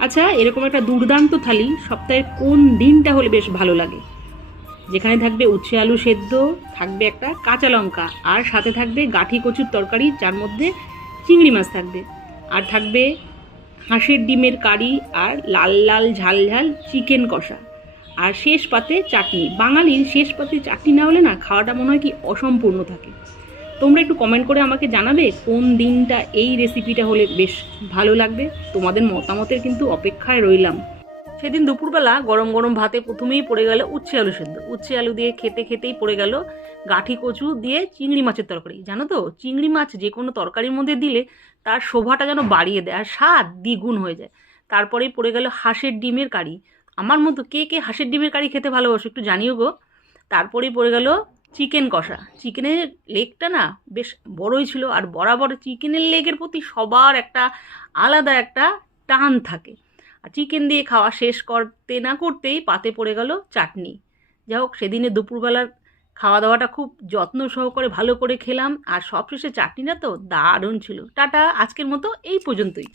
আচ্ছা, এরকম একটা দুর্দান্ত থালি সপ্তাহের কোন দিনটা হলে বেশ ভালো লাগে? যেখানে থাকবে উচ্ছে আলু সেদ্ধ, থাকবে একটা কাঁচা লঙ্কা, আর সাথে থাকবে গাঁঠি কচুর তরকারি যার মধ্যে চিংড়ি মাছ থাকবে, আর থাকবে হাঁসের ডিমের কারি, আর লাল লাল ঝাল ঝাল চিকেন কষা, আর শেষ পাতে চাটনি। বাঙালির শেষ পাতে চাটনি না হলে না খাওয়াটা মনে হয় কি অসম্পূর্ণ থাকে। তোমরা একটু কমেন্ট করে আমাকে জানাবে কোন দিনটা এই রেসিপিটা হলে বেশ ভালো লাগবে। তোমাদের মতামতের কিন্তু অপেক্ষায় রইলাম। সেদিন দুপুরবেলা গরম গরম ভাতে প্রথমেই পড়ে গেল উচ্ছে আলু সেদ্ধ। উচ্ছে আলু দিয়ে খেতে খেতেই পড়ে গেল গাঁঠি কচু দিয়ে চিংড়ি মাছের তরকারি। জানো তো, চিংড়ি মাছ যে কোনো তরকারির মধ্যে দিলে তার শোভাটা যেন বাড়িয়ে দেয় আর স্বাদ দ্বিগুণ হয়ে যায়। তারপরেই পড়ে গেল হাঁসের ডিমের কারি। আমার মতো কে কে হাঁসের ডিমের কারি খেতে ভালোবাসো একটু জানিও গো। তারপরেই পড়ে গেল চিকেন কষা। চিকেনের লেগটা না বেশ বড়ই ছিল, আর বরাবর চিকেনের লেগের প্রতি সবার একটা আলাদা একটা টান থাকে। আর চিকেন দিয়ে খাওয়া শেষ করতে না করতেই পাতে পড়ে গেল চাটনি। যাই হোক, সেদিনে দুপুরবেলার খাওয়া দাওয়াটা খুব যত্ন সহকারে ভালো করে খেলাম, আর সবশেষে চাটনিটা তো দারুণ ছিল। টাটা, আজকের মতো এই পর্যন্তই।